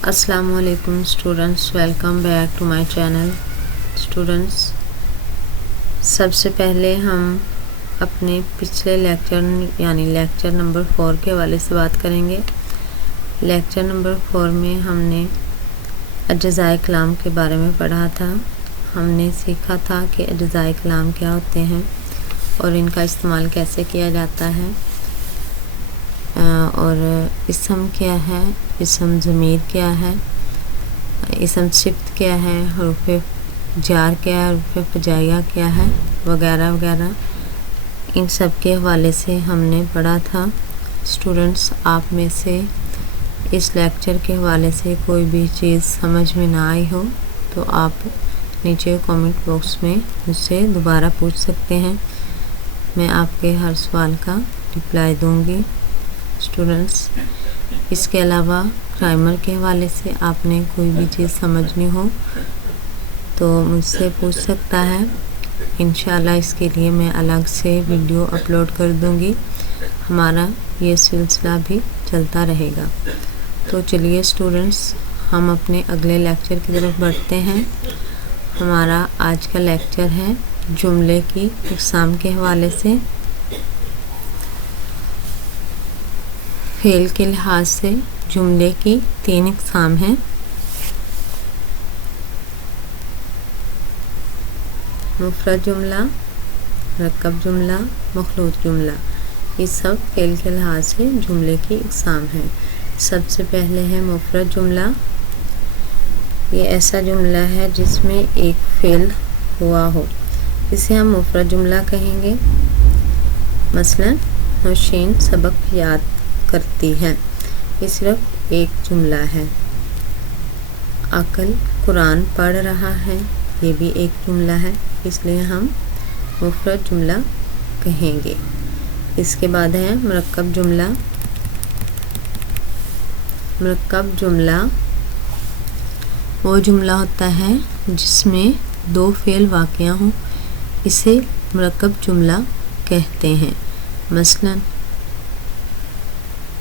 अस्सलाम वालेकुम students, welcome back to my channel. Students, सबसे पहले हम अपने पिछले लेक्चर यानी लेक्चर नंबर 4 के हवाले से बात करेंगे। लेक्चर नंबर 4 में हमने अज्ज़ाए कलाम के बारे में पढ़ा था। हमने सीखा था कि अज्ज़ाए कलाम क्या होते हैं और इनका इस्तेमाल कैसे किया जाता है, और इसम क्या है, इसम ज़मीर क्या है, इसम सिफ्त क्या है, हुरूफ़ जार क्या है, हुरूफ़ फजाइया क्या है, वगैरह वगैरह। इन सब के हवाले से हमने पढ़ा था। स्टूडेंट्स, आप में से इस लेक्चर के हवाले से कोई भी चीज़ समझ में ना आई हो तो आप नीचे कमेंट बॉक्स में मुझसे दोबारा पूछ सकते हैं। मैं आपके हर सवाल का रिप्लाई दूंगी। स्टूडेंट्स, इसके अलावा ग्रामर के हवाले से आपने कोई भी चीज़ समझनी हो तो मुझसे पूछ सकता है। इंशाल्लाह इसके लिए मैं अलग से वीडियो अपलोड कर दूंगी। हमारा ये सिलसिला भी चलता रहेगा। तो चलिए स्टूडेंट्स, हम अपने अगले लेक्चर की तरफ बढ़ते हैं। हमारा आज का लेक्चर है जुमले की इक़साम के हवाले से। फ़ेल के लिहाज से जुमले की 3 इक़साम हैं। मुफ़रद जुमला, मुरक्कब जुमला, मख़लूत जुमला। ये सब फ़ेल के लिहाज से जुमले की इक़साम हैं। सबसे पहले है मुफ़रद जुमला। ये ऐसा जुमला है जिसमें एक फ़ेल हुआ हो, इसे हम मुफ़रद जुमला कहेंगे। मसलन, नौशीन सबक याद करती है, ये सिर्फ एक जुमला है। अक़ल कुरान पढ़ रहा है, ये भी एक जुमला है, इसलिए हम मुफ़रद जुमला कहेंगे। इसके बाद है मुरक्कब जुमला। मुरक्कब जुमला वो जुमला होता है जिसमें 2 फ़ेल वाक़या हों, इसे मुरक्कब जुमला कहते हैं। मसलन,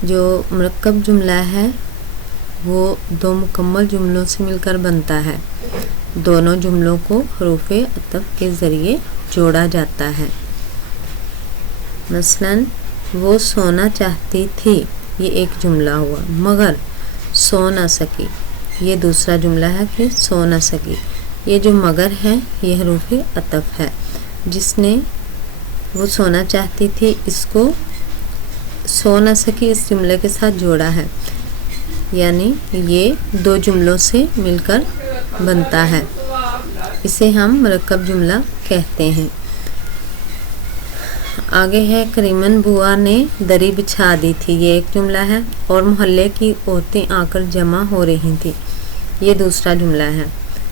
जो मुरक्कब जुमला है वो 2 मुकम्मल जुमलों से मिलकर बनता है। दोनों जुमलों को हरूफ़ अतफ़ के ज़रिए जोड़ा जाता है। मसलन, वो सोना चाहती थी, ये एक जुमला हुआ, मगर सो ना सकी, ये दूसरा जुमला है कि सो ना सकी। ये जो मगर है ये हरूफ़ अतफ़ है। जिसने वो सोना चाहती थी इसको सो ना सकी इस जुमले के साथ जोड़ा है, यानी ये 2 जुमलों से मिलकर बनता है। इसे हम मुरक्कब जुमला कहते हैं। आगे है करीमन बुआ ने दरी बिछा दी थी, ये एक जुमला है। और मोहल्ले की औरतें आकर जमा हो रही थी, ये दूसरा जुमला है।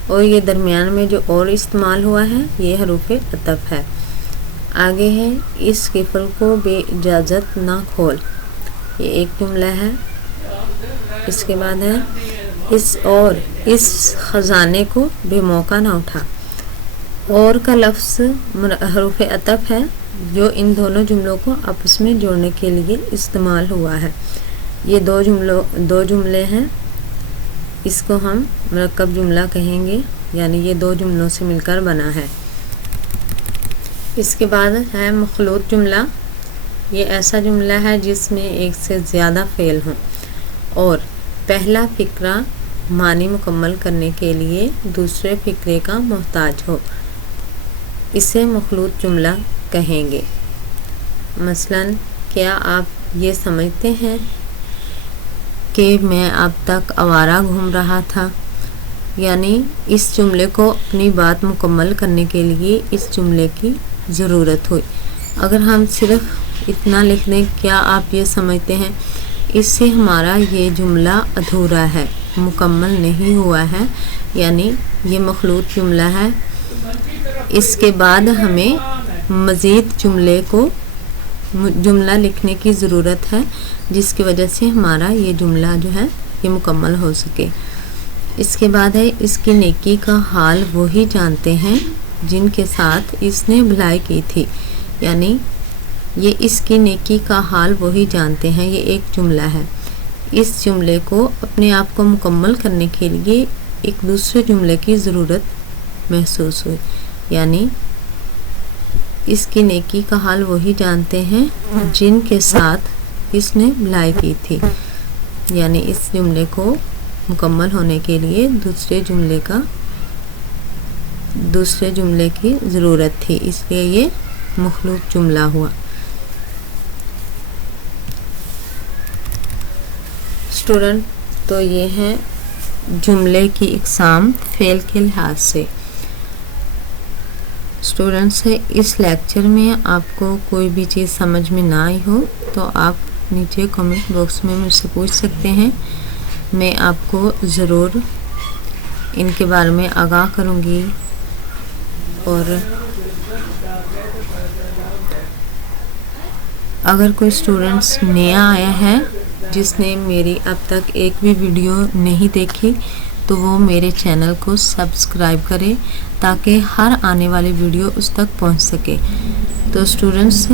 और ये दरमियान में जो और इस्तेमाल हुआ है ये हरूफ़ अतफ़ है। आगे है इस किफ़ल को बेइजाज़त ना खोल, ये एक जुमला है। इसके बाद है इस ख़ज़ाने को बेमौका ना उठा। और का लफ्ज़ हरूफ़ अतफ़ है जो इन दोनों जुमलों को आपस में जोड़ने के लिए इस्तेमाल हुआ है। ये 2 जुमले हैं, इसको हम मुरक्कब जुमला कहेंगे, यानी ये 2 जुमलों से मिलकर बना है। इसके बाद है मख़लूत जुमला। ये ऐसा जुमला है जिसमें एक से ज़्यादा फ़ेल हों और पहला फ़िक्रा मानी मुकम्मल करने के लिए दूसरे फ़िक्रे का मोहताज हो, इसे मख़लूत जुमला कहेंगे। मसलन, क्या आप ये समझते हैं कि मैं अब तक आवारा घूम रहा था, यानी इस जुमले को अपनी बात मुकम्मल करने के लिए इस जुमले की ज़रूरत हुई। अगर हम सिर्फ इतना लिख दें, क्या आप ये समझते हैं, इससे हमारा ये जुमला अधूरा है, मुकम्मल नहीं हुआ है, यानी ये मख़लूत जुमला है। इसके बाद हमें मज़ीद जुमला लिखने की ज़रूरत है, जिसकी वजह से हमारा ये जुमला जो है ये मुकम्मल हो सके। इसके बाद है इसकी नेकी का हाल वही जानते हैं जिनके साथ इसने भलाई की थी, यानी ये इसकी नेकी का हाल वही जानते हैं, ये एक जुमला है। اس جملے کو اپنے آپ کو مکمل کرنے کے لیے ایک دوسرے جملے کی ضرورت محسوس ہوئی، یعنی اس کی نیکی کا حال وہی جانتے ہیں جن کے ساتھ اس نے بھلائی کی تھی، یعنی اس جملے کو مکمل ہونے کے لیے دوسرے جملے کی ضرورت تھی، اس لیے یہ مخلوط جملہ ہوا۔ اسٹوڈنٹ، تو یہ ہیں جملے کی اقسام فعل کے لحاظ سے۔ اسٹوڈنٹس، اس لیکچر میں آپ کو کوئی بھی چیز سمجھ میں نہ آئی ہو تو آپ نیچے کمنٹ باکس میں مجھ سے پوچھ سکتے ہیں، میں آپ کو ضرور ان کے بارے میں آگاہ کروں گی۔ اور اگر کوئی اسٹوڈنٹس نیا آیا ہے جس نے میری اب تک ایک بھی ویڈیو نہیں دیکھی تو وہ میرے چینل کو سبسکرائب کرے تاکہ ہر آنے والی ویڈیو اس تک پہنچ سکے۔ تو اسٹوڈنٹس،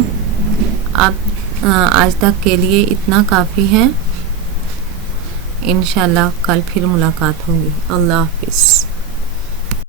آپ آج تک کے لیے اتنا کافی ہے، انشاءاللہ کل پھر ملاقات ہوگی۔ اللہ حافظ۔